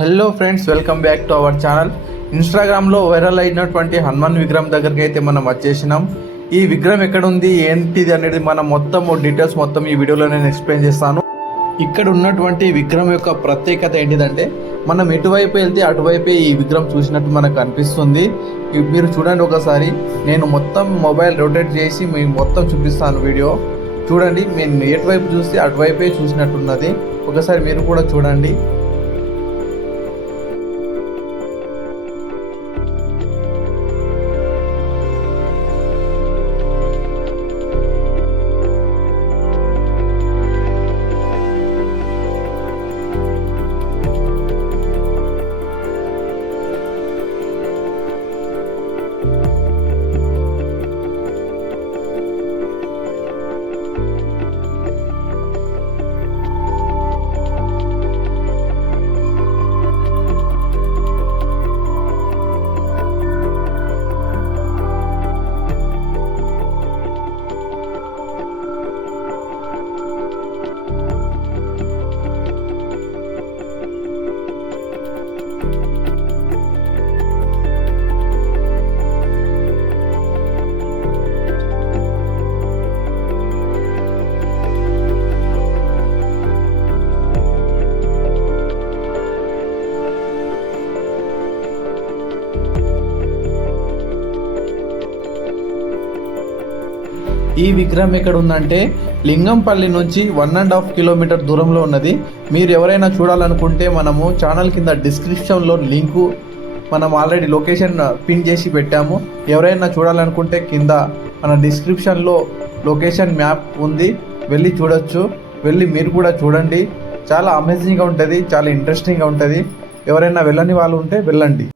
Hello friends, welcome back to our channel. ఇన్స్టాగ్రామ్లో viral అయినటువంటి హనుమాన్ విగ్రహం దగ్గరికి అయితే మనం వచ్చేసినాం. ఈ విగ్రహం ఎక్కడ ఉంది, ఏంటిది అనేది మనం డీటెయిల్స్ ఈ వీడియోలో నేను ఎక్స్ప్లెయిన్ చేస్తాను. ఇక్కడ ఉన్నటువంటి విగ్రహం యొక్క ప్రత్యేకత ఏంటిదంటే, మనం ఎటువైపు వెళ్తే అటువైపే ఈ విగ్రహం చూసినట్టు మనకు అనిపిస్తుంది. మీరు చూడండి ఒకసారి. నేను మొబైల్ రొటేట్ చేసి మీకు చూపిస్తాను వీడియో. చూడండి, నేను ఎటువైపు చూస్తే అటువైపే చూసినట్టున్నది. ఒకసారి మీరు కూడా చూడండి. ఈ విగ్రహం ఎక్కడ ఉందంటే, లింగంపల్లి నుంచి 1.5 కిలోమీటర్ దూరంలో ఉన్నది. మీరు ఎవరైనా చూడాలనుకుంటే మనము ఛానల్ కింద డిస్క్రిప్షన్లో లింకు మనం ఆల్రెడీ లొకేషన్ పిన్ చేసి పెట్టాము. ఎవరైనా చూడాలనుకుంటే కింద మన డిస్క్రిప్షన్లో లొకేషన్ మ్యాప్ ఉంది, వెళ్ళి చూడొచ్చు. వెళ్ళి మీరు కూడా చూడండి. చాలా అమేజింగ్గా ఉంటుంది, చాలా ఇంట్రెస్టింగ్గా ఉంటుంది. ఎవరైనా వెళ్ళని వాళ్ళు ఉంటే వెళ్ళండి.